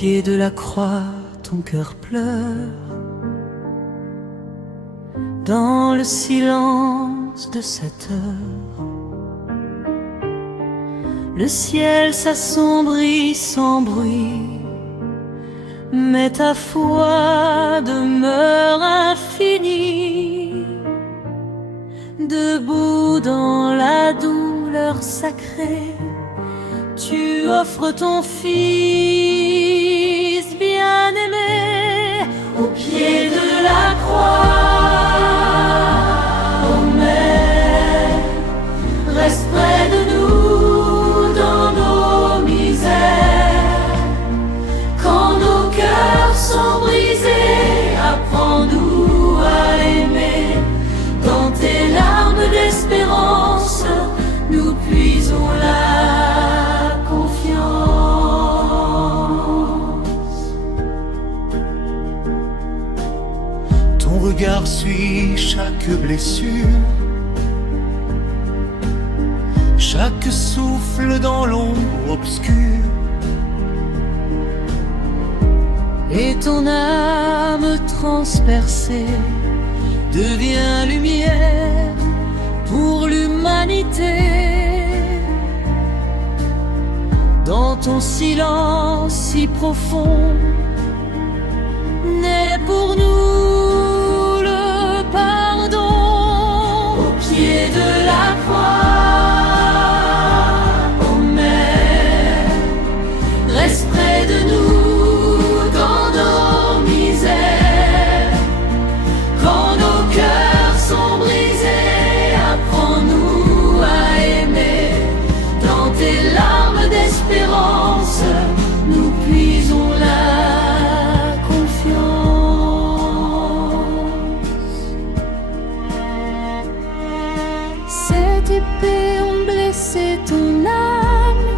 pied de la croix, ton cœur pleure. Dans le silence de cette heure, le ciel s'assombrit sans bruit, mais ta foi demeure infinie. Debout dans la douleur sacrée, tu offres ton fils bien-aimé au pied de la croix. Ô Mère, reste près de nous dans nos misères. Quand nos cœurs sont brisés, apprends-nous à aimer. Dans tes larmes d'espérance, nous puisons la confiance. Ton regard suit chaque blessure, chaque souffle dans l'ombre obscure. Et ton âme transpercée devient lumière pour l'humanité. Dans ton silence si profond, naît pour nous le pardon. Au pied de la croix, ô Mère, reste près de nous dans nos misères. Quand nos cœurs sont brisés, apprends-nous à aimer. Dans tes larmes d'espérance, nous puisons la confiance. Cette épée ont blessé ton âme,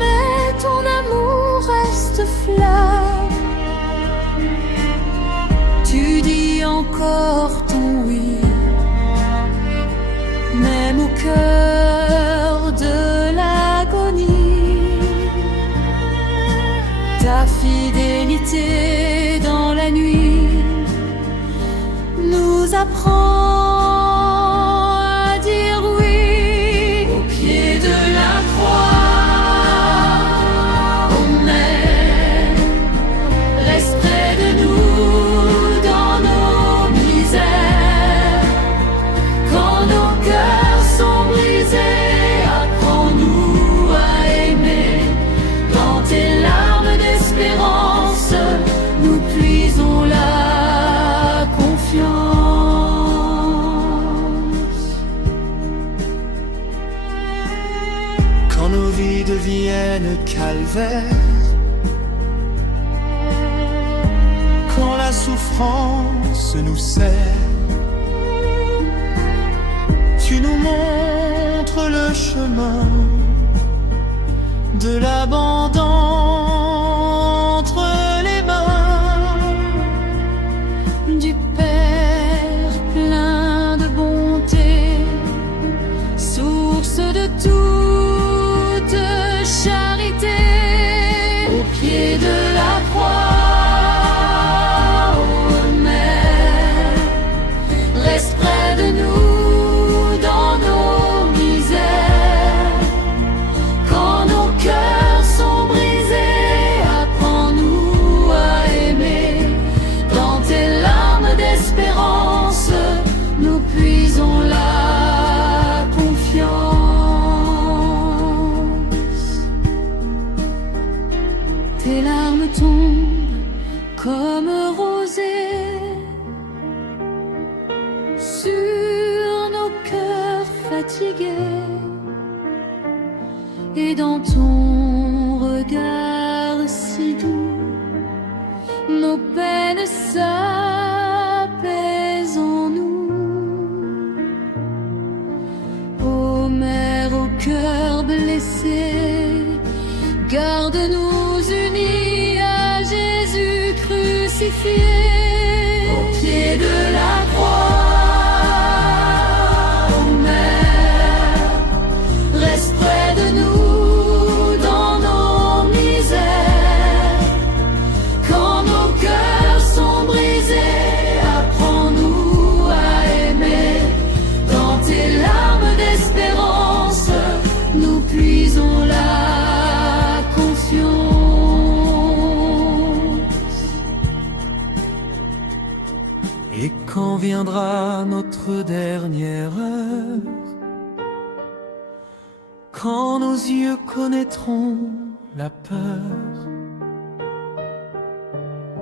mais ton amour reste flamme. Tu dis encore ton oui, même au cœur de l'agonie. Ta fidélité dans la nuit nous apprend à dire oui. Au pied de la croix, ô Mère, reste près de nous dans nos misères. Quand nos cœurs sont brisés, apprends-nous à aimer. Dans tes larmes d'espérance, nous puisons la confiance. Quand nos vies deviennent calvaire, quand la souffrance nous serre, tu nous montres le chemin de l'abandon entre les mains du Père plein de bonté, source de toute charité. Au pied de la croix, ô Mère, reste près de nous dans nos misères. Quand nos cœurs sont brisés, apprends-nous à aimer. Dans tes larmes d'espérance, nous puisons la confiance. Tes larmes tombent comme rosées sur nos cœurs fatigués. Et dans ton regard si doux, nos peines s'apaisent en nous. Ô Mère au cœur blessé, garde-nous unis à Jésus crucifié. Au pied de la croix, ô Mère, reste près de nous dans nos quand viendra notre dernière heure, quand nos yeux connaîtront la peur.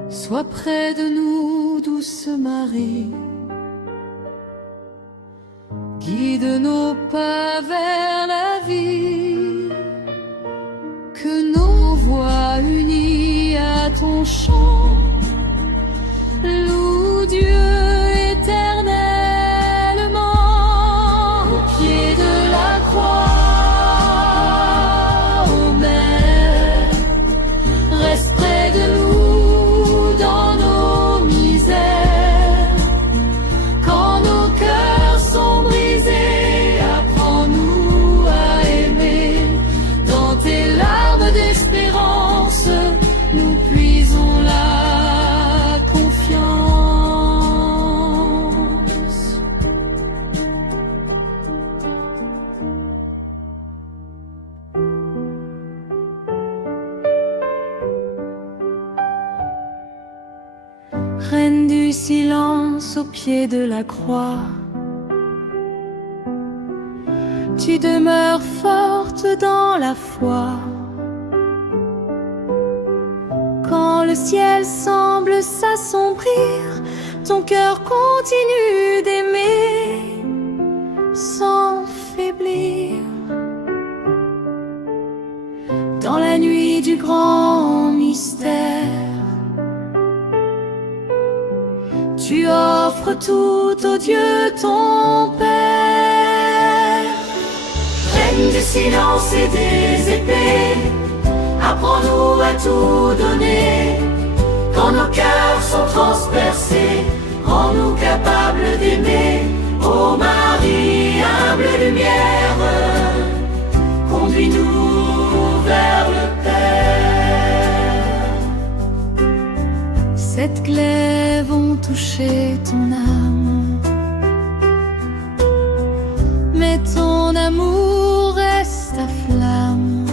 Sois près de nous, douce Marie, guide nos pas vers la vie, que nos voix unies à ton chant louent Dieu éternellement. Au pied de la croix, ô Mère, reste près de nous dans nos misères. Quand nos cœurs sont brisés, apprends-nous à aimer. Dans tes larmes d'espérance, nous puisons la confiance. Reine du silence au pied de la croix, tu demeures forte dans la foi. Quand le ciel semble s'assombrir, ton cœur continue d'aimer sans faiblir. Dans la nuit du grand mystère, tu offres tout au Dieu ton Père. Reine du silence et des épées, apprends-nous à tout donner. Quand nos cœurs sont transpercés, rends-nous capables d'aimer. Ô Marie, humble lumière, conduis-nous vers le Père. Cette glaive ont touché ton âme, mais ton amour reste ta flamme.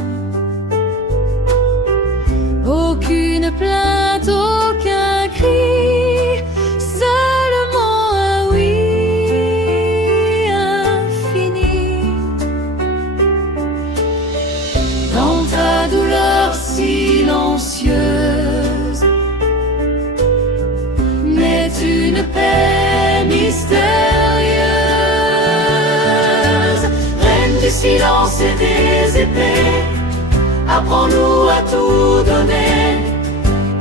Aucune plainte, aucun cri, seulement un oui infini. Dans ta douleur silencieuse naît une paix mystérieuse. Reine du silence et des épées, apprends-nous à tout donner.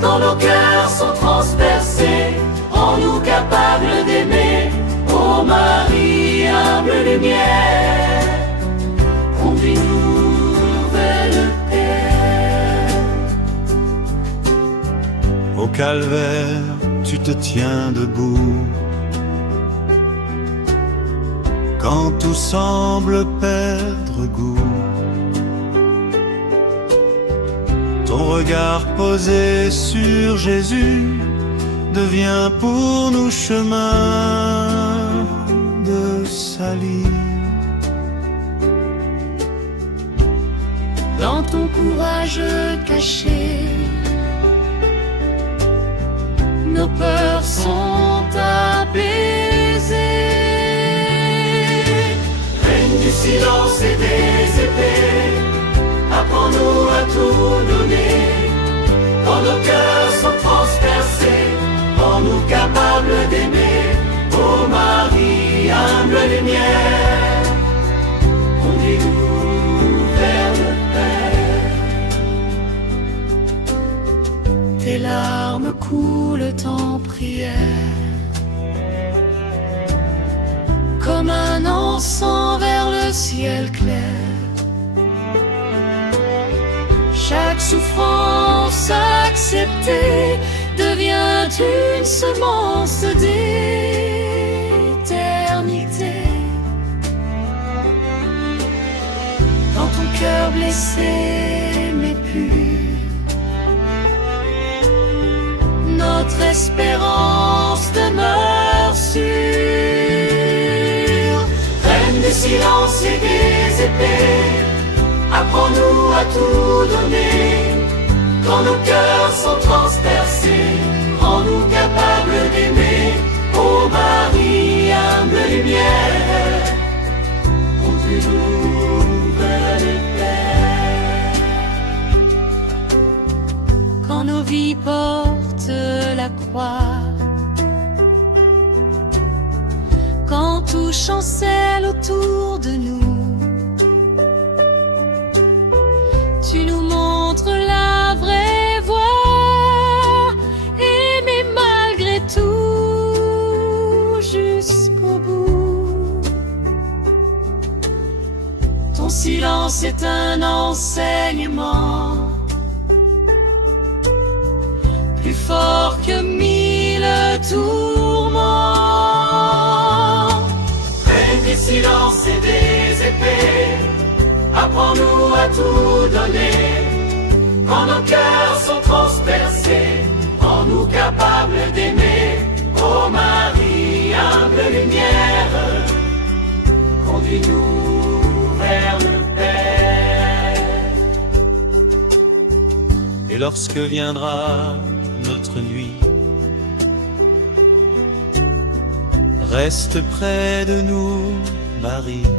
Quand nos cœurs sont transpercés, rends-nous capables d'aimer. Ô Marie, humble lumière, conduis-nous vers le Père. Au calvaire, tu te tiens debout, quand tout semble perdre goût. Ton regard posé sur Jésus devient pour nous chemin de salut. Dans ton courage caché, nos peurs sont apaisées. Reine du silence et des épées, apprends-nous à tout donner. Quand nos cœurs sont transpercés, rends-nous capables d'aimer. Ô Marie, humble lumière, conduis-nous vers le Père. Tes larmes coulent en prière, comme un encens vers le ciel clair. Chaque souffrance acceptée devient une semence d'éternité. Dans ton cœur blessé mais pur, notre espérance demeure sûre. Reine du silence et des épées, apprends-nous à tout donner. Quand nos cœurs sont transpercés, rends-nous capables d'aimer. Ô Marie, porte la croix. Quand tout chancelle autour de nous, tu nous montres la vraie voie, aimer malgré tout jusqu'au bout. Ton silence est un enseignement plus fort que 1000 tourments. Reine des silences et des épées, apprends-nous à tout donner. Quand nos cœurs sont transpercés, rends-nous capables d'aimer. Ô Marie, humble lumière, conduis-nous vers le Père. Et lorsque viendra notre nuit, reste près de nous, Marie.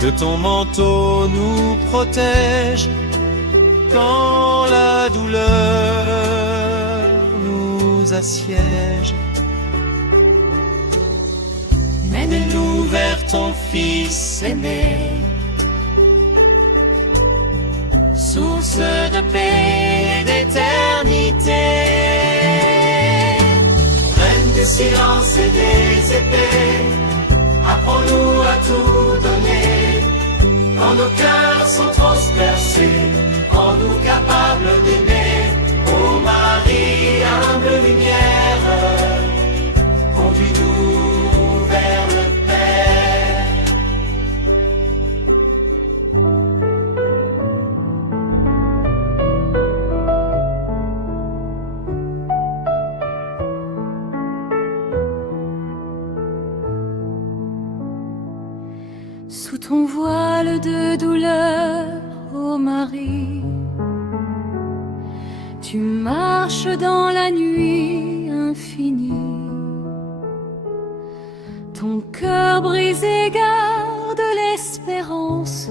Que ton manteau nous protège quand la douleur nous assiège. Mène-nous vers ton Fils aimé, source de paix et d'éternité. Reine des silences et des épées, apprends-nous à tout donner. Quand nos cœurs sont transpercés, rends-nous capables d'aimer. Ô Marie, humble lumière, conduis-nous vers le Père. Sous ton voile de douleur, ô Marie, tu marches dans la nuit infinie. Ton cœur brisé garde l'espérance,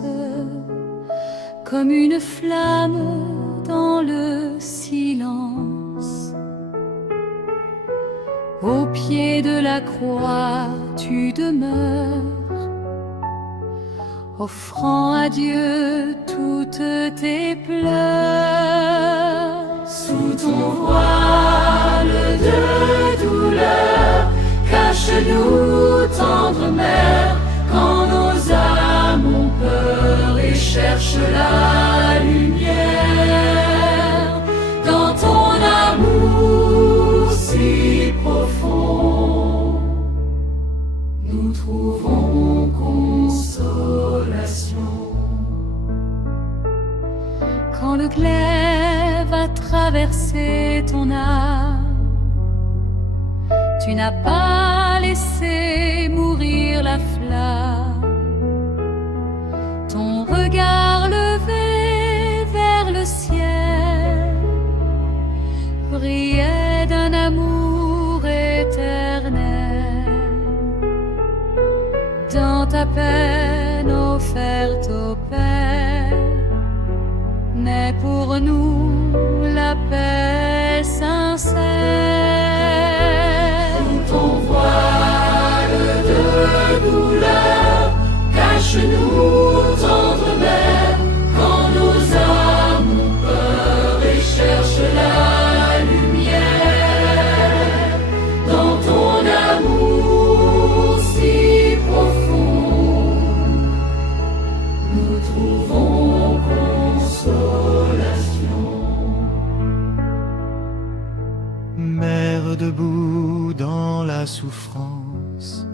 comme une flamme dans le silence. Au pied de la croix, tu demeures, offrant à Dieu toutes tes pleurs. Sous ton voile de douleur, cache-nous, tendre mère, quand nos âmes ont peur et cherchent la lumière. Dans ton amour si profond, nous trouvons consolation. Quand le glaive a traversé ton âme, tu n'as pas laissé mourir la flamme. Ton regard levé vers le ciel brillait d'un amour éternel. Dans ta peine offerte au Père, naît pour nous la paix sincère. Sous ton voile de douleur, cache-nous, tendre mère, quand nos âmes ont peur et cherchent la lumière. Dans ton amour si profond, nous trouvons consolation. Mère debout dans la souffrance,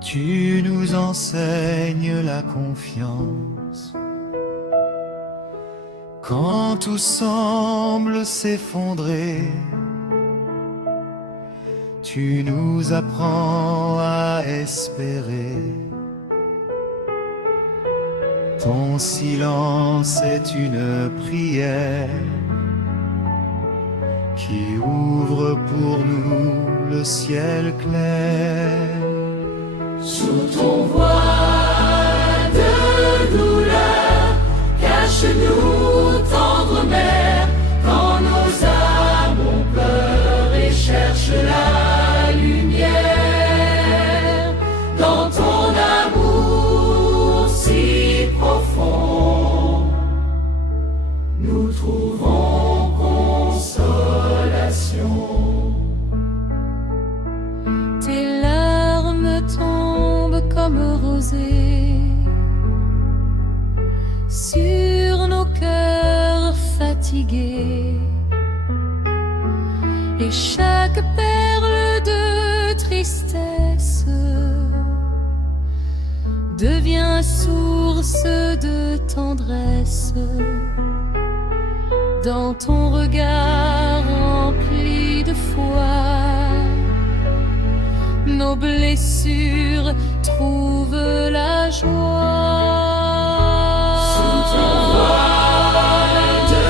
tu nous enseignes la confiance. Quand tout semble s'effondrer, tu nous apprends à espérer. Ton silence est une prière qui ouvre pour nous le ciel clair. Sous ton voile de douleur, Cache-nous, tendre mère, quand nos âmes ont peur et cherchent la lumière. Dans ton amour si profond, nous trouvons consolation. Tes larmes tombent comme rosées sur nos cœurs fatigués, et chaque perle de tristesse devient source de tendresse. Dans ton regard rempli de foi, nos blessures trouvent la joie. Sous ton voile de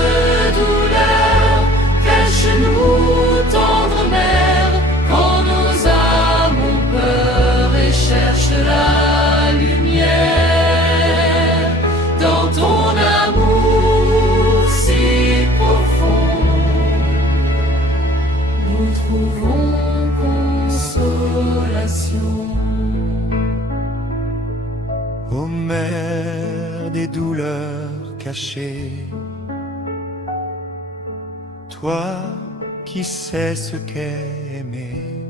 douleur, cache-nous, tendre mère, quand nos âmes ont peur et cherchent la lumière. Dans ton amour si profond, nous trouvons consolation. Ô mère des douleurs cachées, toi qui sais ce qu'est aimer,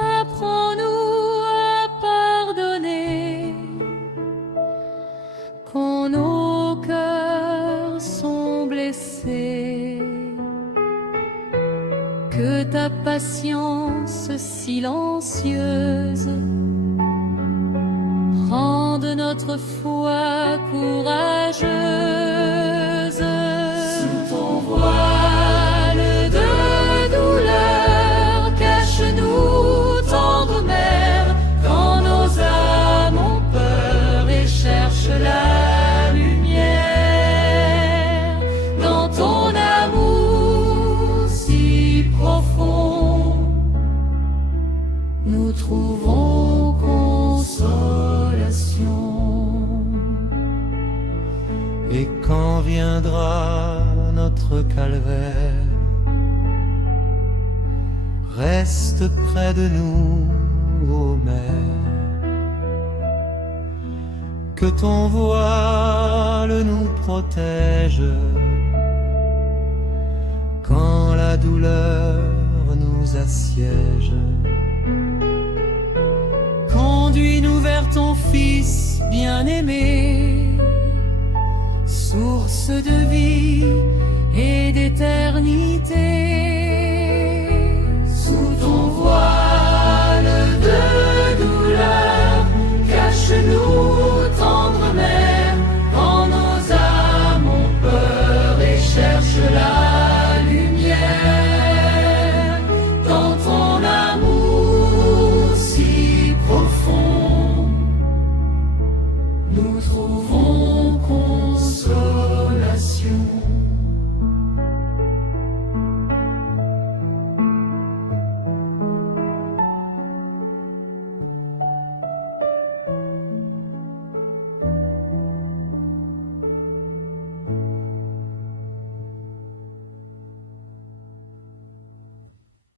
Apprends-nous à pardonner quand nos cœurs sont blessés. Que ta patience silencieuse rende notre foi courageuse. Sous ton voile de douleur, cache-nous, tendre mère, quand nos âmes ont peur et cherchent la lumière. Dans ton amour si profond, nous trouvons consolation. et quand viendra notre calvaire, reste près de nous, ô Mère. Que ton voile nous protège quand la douleur nous assiège. Conduis-nous vers ton Fils bien-aimé, source de vie et d'éternité.